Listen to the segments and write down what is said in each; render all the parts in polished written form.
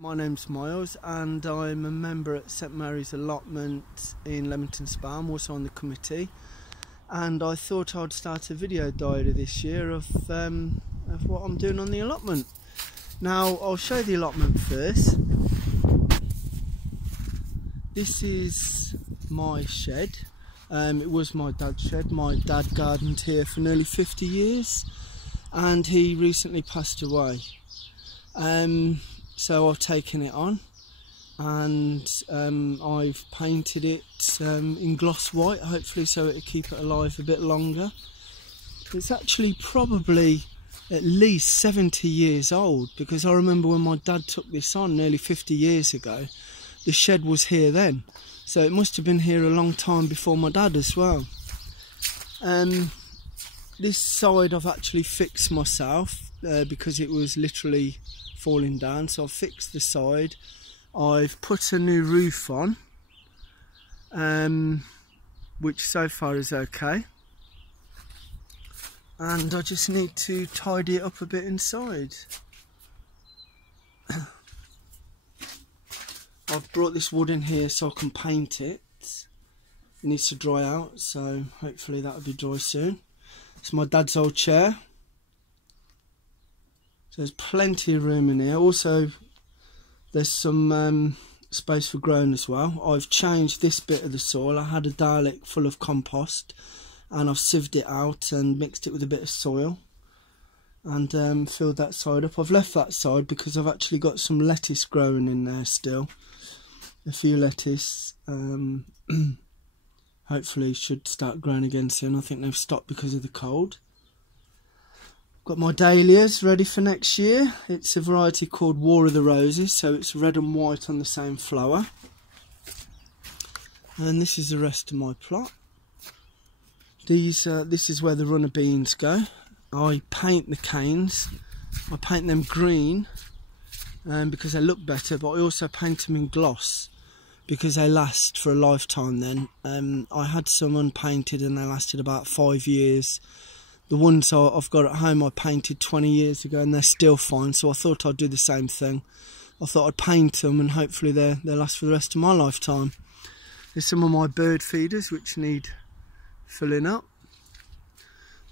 My name's Miles and I'm a member at St Mary's Allotment in Leamington Spa. I'm also on the committee, and I thought I'd start a video diary this year of what I'm doing on the allotment. Now I'll show you the allotment first. This is my shed. It was my dad's shed. My dad gardened here for nearly 50 years and he recently passed away. So I've taken it on and I've painted it in gloss white, hopefully so it'll keep it alive a bit longer. It's actually probably at least 70 years old, because I remember when my dad took this on nearly 50 years ago, the shed was here then. So it must have been here a long time before my dad as well. This side I've actually fixed myself because it was literally falling down, so I've fixed the side. I've put a new roof on, which so far is okay, and I just need to tidy it up a bit inside. I've brought this wood in here so I can paint it. It needs to dry out, so hopefully that'll be dry soon. It's my dad's old chair. There's plenty of room in here. Also, there's some space for growing as well. I've changed this bit of the soil. I had a Dalek full of compost and I've sieved it out and mixed it with a bit of soil and filled that side up. I've left that side because I've actually got some lettuce growing in there still. A few lettuce. Hopefully should start growing again soon. I think they've stopped because of the cold. Got my dahlias ready for next year. It's a variety called War of the Roses, so it's red and white on the same flower. And this is the rest of my plot. This is where the runner beans go. I paint the canes. I paint them green because they look better, but I also paint them in gloss because they last for a lifetime then. I had some unpainted and they lasted about 5 years. The ones I've got at home I painted 20 years ago and they're still fine, so I thought I'd do the same thing. I thought I'd paint them and hopefully they'll last for the rest of my lifetime. There's some of my bird feeders which need filling up.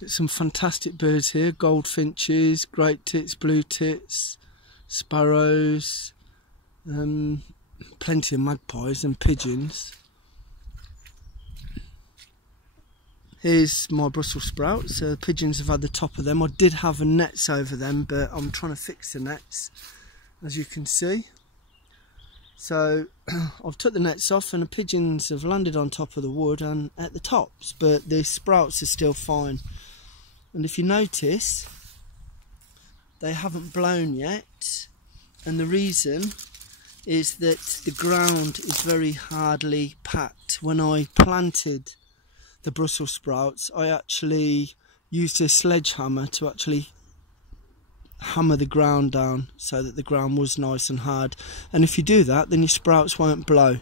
There's some fantastic birds here: goldfinches, great tits, blue tits, sparrows, plenty of magpies and pigeons. Here's my Brussels sprouts. The pigeons have had the top of them. I did have a nets over them, but I'm trying to fix the nets, as you can see. So I've took the nets off and the pigeons have landed on top of the wood and at the tops, but the sprouts are still fine. And if you notice, they haven't blown yet, and the reason is that the ground is very hardly packed. When I planted the Brussels sprouts, I actually used a sledgehammer to actually hammer the ground down so that the ground was nice and hard, and if you do that then your sprouts won't blow.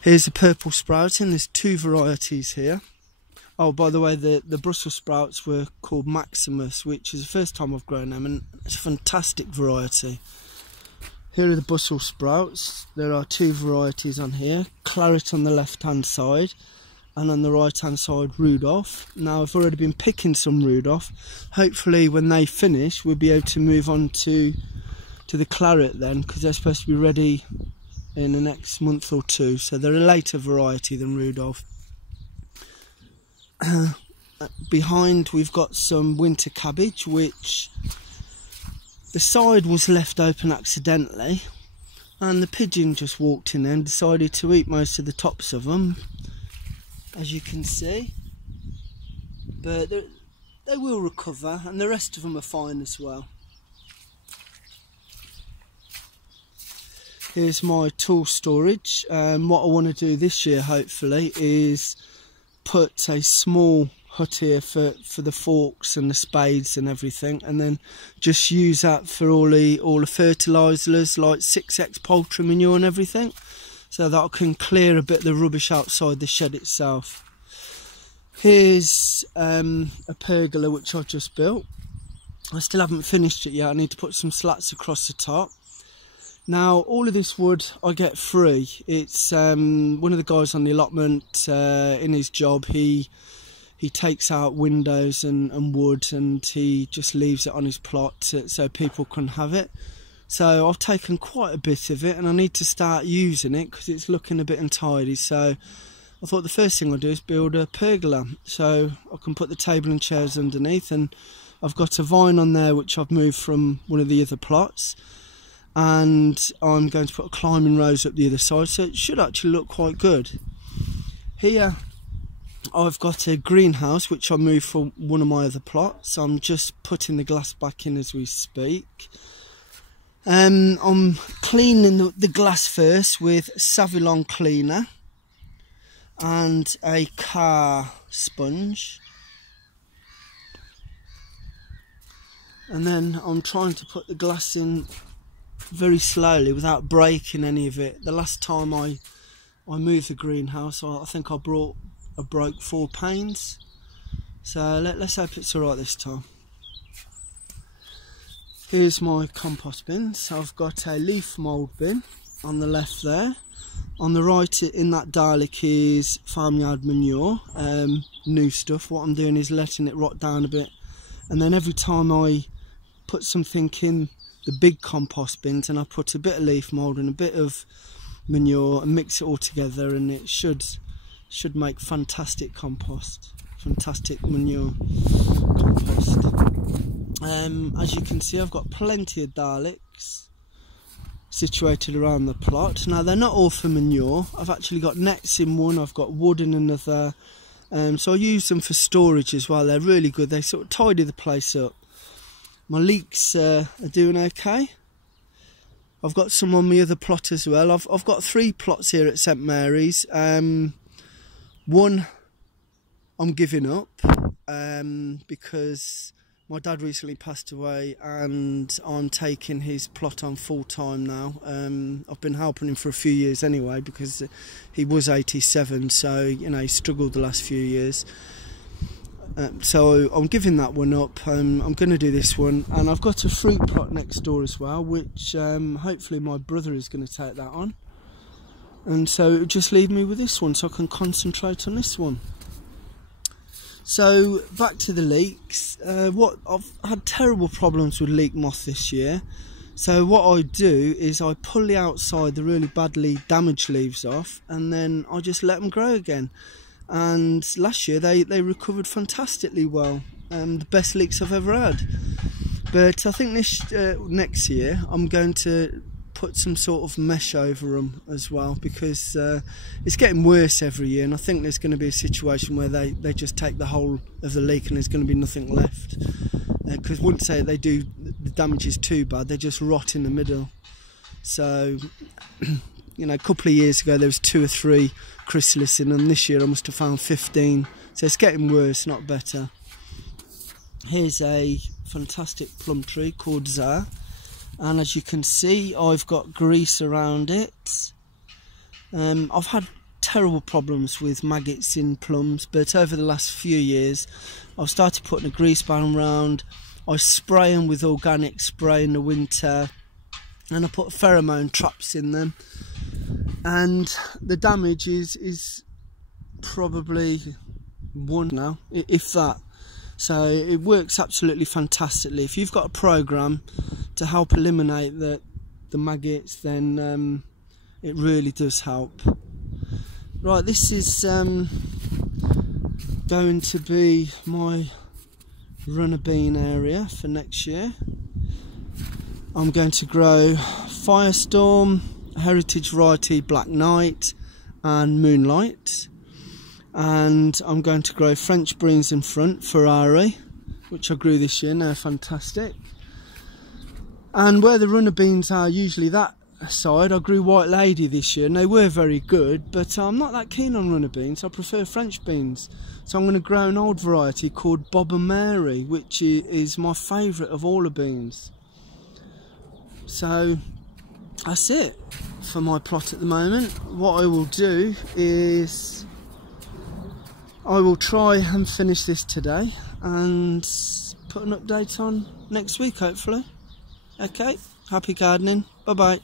Here's the purple sprouting. There's two varieties here. Oh, by the way, the Brussels sprouts were called Maximus, which is the first time I've grown them, and it's a fantastic variety. Here are the Brussels sprouts. There are two varieties on here: Claret on the left hand side, and on the right hand side Rudolph. Now I've already been picking some Rudolph. Hopefully when they finish we'll be able to move on to the Claret then, because they're supposed to be ready in the next month or two, so they're a later variety than Rudolph. Behind we've got some winter cabbage, which the side was left open accidentally and the pigeon just walked in there and decided to eat most of the tops of them, as you can see, but they will recover and the rest of them are fine as well. Here's my tool storage. What I want to do this year hopefully is put a small hut here for the forks and the spades and everything, and then just use that for all the fertilisers like 6X poultry manure and everything, so that I can clear a bit of the rubbish outside the shed itself. Here's a pergola which I've just built. I still haven't finished it yet. I need to put some slats across the top. Now, all of this wood I get free. It's one of the guys on the allotment, in his job, he takes out windows and wood, and he just leaves it on his plot so people can have it. So I've taken quite a bit of it, and I need to start using it because it's looking a bit untidy. So I thought the first thing I'll do is build a pergola, so I can put the table and chairs underneath. And I've got a vine on there which I've moved from one of the other plots, and I'm going to put a climbing rose up the other side, so it should actually look quite good. Here I've got a greenhouse which I moved from one of my other plots, so I'm just putting the glass back in as we speak. I'm cleaning the glass first with Savillon cleaner and a car sponge, and then I'm trying to put the glass in very slowly without breaking any of it. The last time I moved the greenhouse, I think I broke 4 panes, so let's hope it's alright this time. Here's my compost bin. So I've got a leaf mould bin on the left there. On the right in that dalek is farmyard manure, new stuff. What I'm doing is letting it rot down a bit, and then every time I put something in the big compost bins, and I put a bit of leaf mould and a bit of manure and mix it all together, and it should make fantastic compost, fantastic manure compost. As you can see, I've got plenty of daleks situated around the plot. Now, they're not all for manure. I've actually got nets in one, I've got wood in another, so I use them for storage as well. They're really good, they sort of tidy the place up. My leeks are doing okay. I've got some on my other plot as well. I've got 3 plots here at St Mary's. One I'm giving up because my dad recently passed away, and I'm taking his plot on full time now. I've been helping him for a few years anyway, because he was 87, so you know, he struggled the last few years. So I'm giving that one up. I'm going to do this one, and I've got a fruit plot next door as well, which hopefully my brother is going to take that on, and so it'll just leave me with this one, so I can concentrate on this one. So back to the leeks. I've had terrible problems with leek moth this year. So what I do is I pull the outside, the really badly damaged leaves off, and then I just let them grow again. And last year they recovered fantastically well, the best leeks I've ever had. But I think this next year I'm going to put some sort of mesh over them as well, because it's getting worse every year, and I think there's going to be a situation where they just take the whole of the leek and there's going to be nothing left, because once they do, the damage is too bad, they just rot in the middle. So you know, a couple of years ago there was 2 or 3 chrysalising, and this year I must have found 15, so it's getting worse, not better. Here's a fantastic plum tree called Za, and as you can see, I've got grease around it. I've had terrible problems with maggots in plums, but over the last few years I've started putting a grease band around. I spray them with organic spray in the winter, and I put pheromone traps in them, and the damage is probably 1 now, if that. So it works absolutely fantastically. If you've got a program to help eliminate the maggots, then it really does help. Right, this is going to be my runner bean area for next year. I'm going to grow Firestorm, Heritage Variety Black Knight and Moonlight, and I'm going to grow French Beans in front, Ferrari, which I grew this year, and they're fantastic. And where the runner beans are usually that side, I grew White Lady this year, and they were very good, but I'm not that keen on runner beans. I prefer French beans, so I'm going to grow an old variety called Bob and Mary, which is my favourite of all the beans. So that's it for my plot at the moment. What I will do is I will try and finish this today and put an update on next week, hopefully. Okay, happy gardening, bye bye.